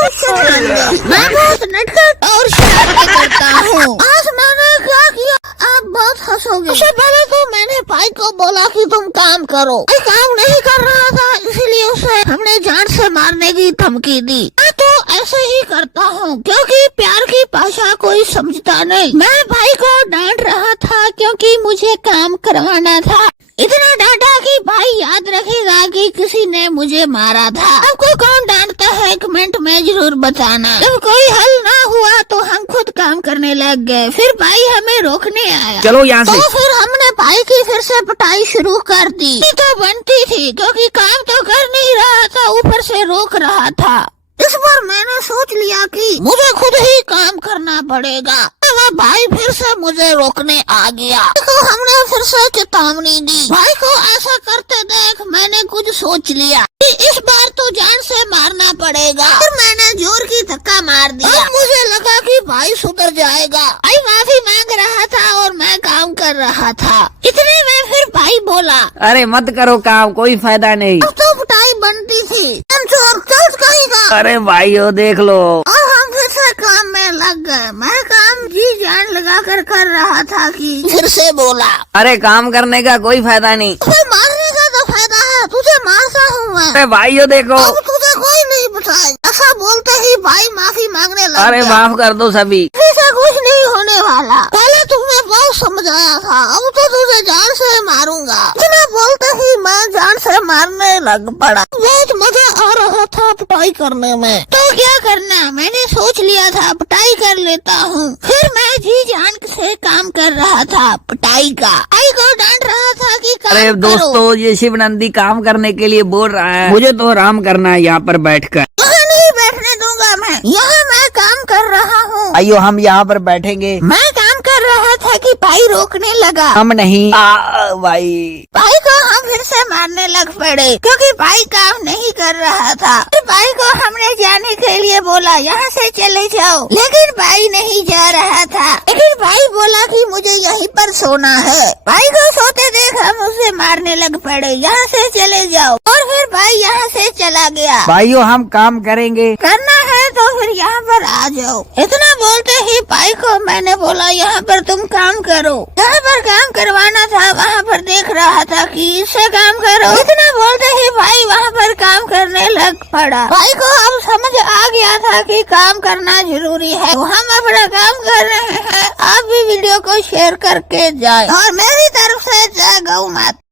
मैं बहुत नटखट और शरारत करता हूँ। आज मैंने क्या किया आप बहुत हंसोगे। उससे पहले तो मैंने भाई को बोला कि तुम काम करो, भाई काम नहीं कर रहा था इसीलिए उसे हमने जान से मारने की धमकी दी। मैं तो ऐसे ही करता हूँ क्योंकि प्यार की भाषा कोई समझता नहीं। मैं भाई को डांट रहा था क्योंकि मुझे काम करवाना था। इतना डांटा कि भाई याद रखेगा कि किसी ने मुझे मारा था। आपको कौन डांटता है कमेंट में जरूर बताना। जब कोई हल ना हुआ तो हम खुद काम करने लग गए। फिर भाई हमें रोकने आया। चलो यहाँ से। तो फिर हमने भाई की फिर से पिटाई शुरू कर दी। ये तो बनती थी क्योंकि काम तो कर नहीं रहा था, ऊपर से रोक रहा था। इस बार मैंने सोच लिया कि मुझे खुद ही काम करना पड़ेगा। वह भाई फिर से मुझे रोकने आ गया। तो हमने फिर से चेतावनी दी। भाई को ऐसा करते देख मैंने कुछ सोच लिया कि इस बार तो जान से मारना पड़ेगा। फिर मैंने जोर की धक्का मार दिया। मुझे लगा कि भाई सुधर जाएगा। भाई माफी मांग रहा था और मैं काम कर रहा था। इतने में फिर भाई बोला, अरे मत करो काम, कोई फायदा नहीं। अब तो पिटाई बनती थी। हम चोर चल कहीं का। अरे भाइयों देख लो। और हम फिर से काम में लग गए। मैं काम जी जान लगा कर रहा था कि फिर से बोला, अरे काम करने का कोई फायदा नहीं। तुझे मारने का तो फायदा है, तुझे मारता हूँ मैं। अरे भाइयों देखो। अब तुझे कोई नहीं बताए। ऐसा बोलते ही भाई माफी मांगने लग अरे गया। माफ कर दो सभी। ऐसा कुछ नहीं होने वाला। पहले तुमने बहुत समझाया था, अब तो तुझे जान से मारूंगा। इतना बोलते ही मैं जान से मारने लग पड़ा। बहुत मजा आ रहा था पिटाई करने में। तो क्या करना, मैंने सोच लिया था पिटाई कर लेता हूँ। फिर मैं जी जान से काम कर रहा था पिटाई का। भाई को डांट रहा था कि काम अरे करो। दोस्तों, ये शिवनंदी काम करने के लिए बोल रहा है, मुझे तो आराम करना है यहाँ पर बैठकर। यहाँ नहीं बैठने दूंगा मैं, यहाँ मैं काम कर रहा हूँ। आइयो हम यहाँ पर बैठेंगे। मैं काम कर रहा था कि भाई रोकने लगा। हम नहीं। भाई भाई को हम फिर से मारने लग पड़े क्योंकि भाई काम नहीं कर रहा था। फिर भाई को हमने जाने के लिए बोला यहाँ से चले जाओ, लेकिन भाई नहीं जा रहा था। लेकिन भाई बोला कि मुझे यहीं पर सोना है। भाई को सोते देख हम उसे मारने लग पड़े, यहाँ से चले जाओ। और फिर भाई यहाँ से चला गया। भाइयों हम काम करेंगे। करना है तो फिर यहाँ पर आ जाओ। इतना बोलते ही भाई को मैंने बोला यहाँ पर तुम काम करो। जहाँ पर काम करवाना था वहाँ पर देख रहा था कि इससे काम करो। इतना बोलते ही भाई वहाँ पर काम करने लग पड़ा। भाई को अब समझ आ गया था कि काम करना जरूरी है। तो हम अपना काम कर रहे हैं। आप भी वीडियो को शेयर करके जाए और मेरी तरफ से जय गौ माता।